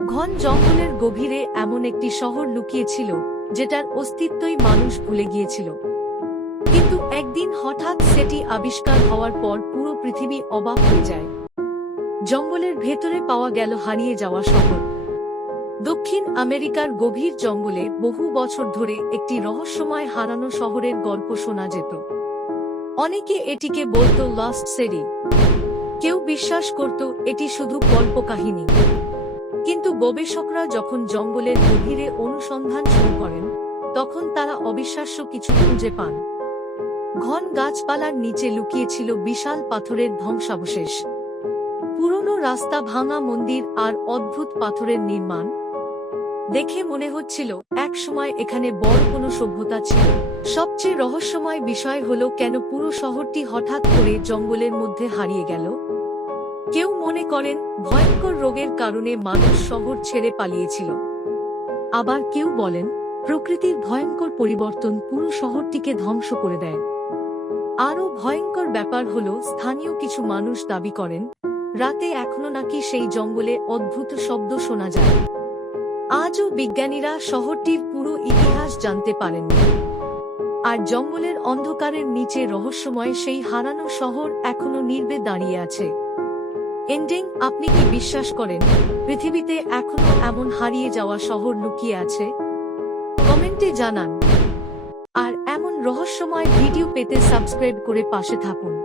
ঘন জঙ্গলের গভীরে এমন একটি শহর লুকিয়ে ছিল যেটার অস্তিত্বই মানুষ ভুলে গিয়েছিল। কিন্তু একদিন হঠাৎ সেটি আবিষ্কার হওয়ার পর পুরো পৃথিবী অবাক হয়ে যায়। জঙ্গলের ভেতরে পাওয়া গেল হারিয়ে যাওয়া শহর। দক্ষিণ আমেরিকার গভীর জঙ্গলে বহু বছর ধরে একটি রহস্যময় হারানো শহরের গল্প শোনা যেত। অনেকে এটিকে বলতো লস্ট সিটি। কেউ বিশ্বাস করত এটি শুধু কল্পকাহিনী। কিন্তু গবেষকরা যখন জঙ্গলের গভীরে অনুসন্ধান শুরু করেন, তখন তারা অবিশ্বাস্য কিছু খুঁজে পান। ঘন গাছপালার নিচে লুকিয়েছিল বিশাল পাথরের ধ্বংসাবশেষ, পুরনো রাস্তা, ভাঙা মন্দির আর অদ্ভুত পাথরের নির্মাণ। দেখে মনে হচ্ছিল একসময় এখানে বড় কোনো সভ্যতা ছিল। সবচেয়ে রহস্যময় বিষয় হলো কেন পুরো শহরটি হঠাৎ করে জঙ্গলের মধ্যে হারিয়ে গেল। কেউ মনে করেন ভয়ঙ্কর রোগের কারণে মানুষ শহর ছেড়ে পালিয়েছিল। আবার কেউ বলেন প্রকৃতির ভয়ঙ্কর পরিবর্তন পুরো শহরটিকে ধ্বংস করে দেয়। আরও ভয়ঙ্কর ব্যাপার হলো স্থানীয় কিছু মানুষ দাবি করেন রাতে এখনো নাকি সেই জঙ্গলে অদ্ভুত শব্দ শোনা যায়। আজও বিজ্ঞানীরা শহরটির পুরো ইতিহাস জানতে পারেননি। আর জঙ্গলের অন্ধকারের নিচে রহস্যময় সেই হারানো শহর এখনো নীরবে দাঁড়িয়ে আছে। এন্ডিং, আপনি কি বিশ্বাস করেন পৃথিবীতে এখনো এমন হারিয়ে যাওয়া শহর লুকিয়ে আছে? কমেন্টে জানান। আর এমন রহস্যময় ভিডিও পেতে সাবস্ক্রাইব করে পাশে থাকুন।